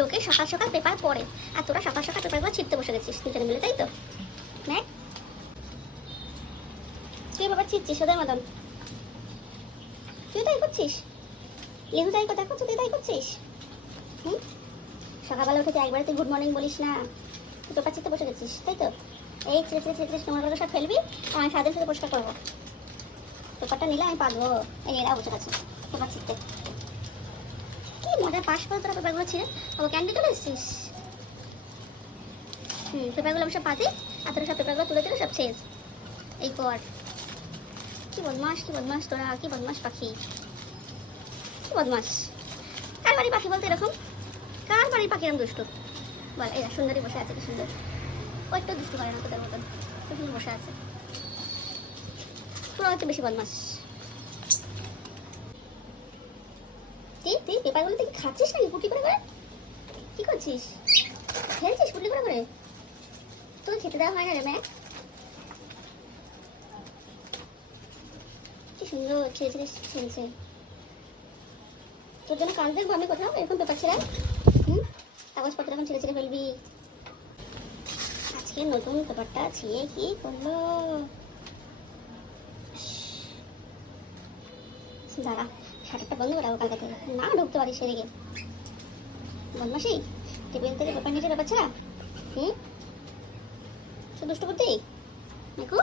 লোকে সকাল সকাল পেপার পড়ে আর তোরা সকাল সকাল পেপারগুলো ছিপতে বসে গেছিস দুজনে মিলে, তাই তো? হ্যাঁ, তুই বাবা ছিটছিস ওদের মতন, তুই তাই করছিস। লিহু তাই কথা করছো, তুই তাই করছিস। হুম, সকালবেলা উঠে একবারে তুই গুড মর্নিং বলিস না, তুই পেপার ছিটতে বসে গেছিস, তাই তো? এই ছিঁড়ে ছিঁড়ে ছিঁড়ে নোংরাগুলো সব ফেলবি আর আমি সারাদিন শুধু পরিষ্কার করবো। পেপারটা নিলে আমি পারবো। এই এরা বসে গেছে পেপার ছিটতে, কি মজা পাশ করে তোরা পেপারগুলো ছিঁড়ে। ও ক্যান্ডি চলে এসেছিস। পেপারগুলো আমি সব পাতি আর তোরা সব পেপারগুলো তুলে দিলে সব শেষ। এই কর, কি বদমাস তোরা, কি বদমাস পাখি, কি বদমাস। কার বাড়ির পাখি বলতে এরকম, কার বাড়ির পাখি এরকম দুষ্টু বল। এই সুন্দরী বসে আছে, কি সুন্দর, ও একটু দুষ্টু করে না তোদের মতন, সুন্দর বসে আছে। তোরা হচ্ছে বেশি বদমাস। তুই পেপারগুলো তুই খাচ্ছিস নাকি কুটি করে করে? কি করছিস, খেলছিস কুটি করে করে? তোকে খেতে দেওয়া হয় না রে ম্যাক। কি সুন্দর ছেড়ে ছেড়ে খেলছে। তোর জন্য কাল দেখবো আমি কোথাও এরকম পেপার ছেড়ে। কাগজপত্র এখন ছেড়ে ছেড়ে ফেলবি। আজকে নতুন পেপারটা ছিঁড়ে কি করলো, দাঁড়া শাটারটা বন্ধ করে রাখো কালকে থেকে, না ঢুকতে পারিস সেদিকে। বদমাসি, টেবিল থেকে পেপার নিচে পেপার ছাড়া। সব দুষ্ট বুদ্ধি দেখো,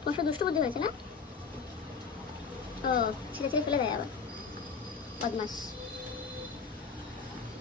তোমার সব দুষ্ট বুদ্ধি হয়েছে না? ও ছেড়ে ছেড়ে ফেলে দেয় আবার, বদমাস।